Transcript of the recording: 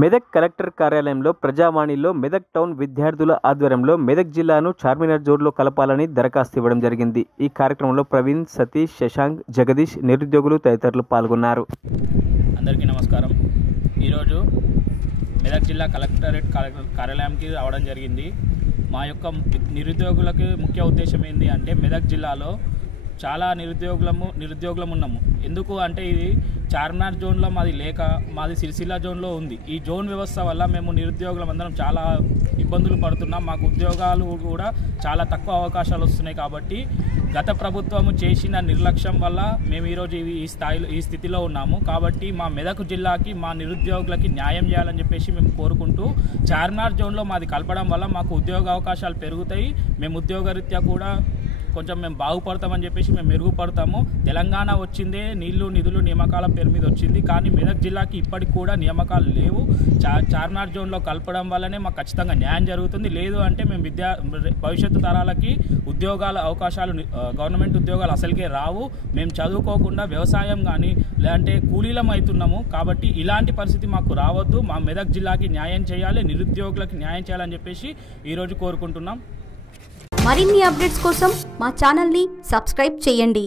Medak collector కార్యాలయంలో ప్రజావాణిలో Medak town విద్యార్థుల ఆధ్వర్యంలో మెదక్ జిల్లాను చార్మినార్ జోన్లో కలపాలని దరఖాస్తు ఇవ్వడం జరిగింది. ఈ కార్యక్రమంలో ప్రవీణ్, సతీష్, శశాంక్, జగదీష్, నిరుద్యోగులు తదితరులు పాల్గొన్నారు. అందరికీ నమస్కారం. ఈరోజు మెదక్ జిల్లా కలెక్టరేట్ కార్యాలయానికి రావడం జరిగింది. మా యొక్క నిరుద్యోగులకు ముఖ్య ఉద్దేశం ఏంటి అంటే మెదక్ జిల్లాలో చాలా నిరుద్యోగులం ఉన్నాము. ఎందుకు అంటే ఇది చార్మినార్ జోన్లో మాది లేక మాది సిరిసిల్ల జోన్లో ఉంది. ఈ జోన్ వ్యవస్థ వల్ల మేము నిరుద్యోగులం అందరం చాలా ఇబ్బందులు పడుతున్నాం. మాకు ఉద్యోగాలు కూడా చాలా తక్కువ అవకాశాలు వస్తున్నాయి. కాబట్టి గత ప్రభుత్వము చేసిన నిర్లక్ష్యం వల్ల మేము ఈరోజు ఈ స్థితిలో ఉన్నాము. కాబట్టి మా మెదక్ జిల్లాకి మా నిరుద్యోగులకి న్యాయం చేయాలని చెప్పేసి మేము కోరుకుంటూ చార్మినార్ జోన్లో మాది కలపడం వల్ల మాకు ఉద్యోగ అవకాశాలు పెరుగుతాయి. మేము ఉద్యోగరీత్యా కూడా కొంచెం మేము బాగుపడతామని చెప్పేసి మేము మెరుగుపడతాము. తెలంగాణ వచ్చిందే నీళ్లు నిధులు నియామకాల పేరు మీద వచ్చింది. కానీ మెదక్ జిల్లాకి ఇప్పటికి కూడా నియామకాలు లేవు. చార్మినార్ జోన్లో కలపడం వల్లనే మాకు ఖచ్చితంగా న్యాయం జరుగుతుంది. లేదు అంటే మేము భవిష్యత్తు తరాలకి ఉద్యోగాల అవకాశాలు గవర్నమెంట్ ఉద్యోగాలు అసలుకే రావు. మేము చదువుకోకుండా వ్యవసాయం కానీ లేదంటే కూలీలం అవుతున్నాము. కాబట్టి ఇలాంటి పరిస్థితి మాకు రావద్దు. మా మెదక్ జిల్లాకి న్యాయం చేయాలి, నిరుద్యోగులకు న్యాయం చేయాలని చెప్పేసి ఈరోజు కోరుకుంటున్నాం. మరిన్ని అప్డేట్స్ కోసం మా ఛానల్ని సబ్స్క్రైబ్ చేయండి.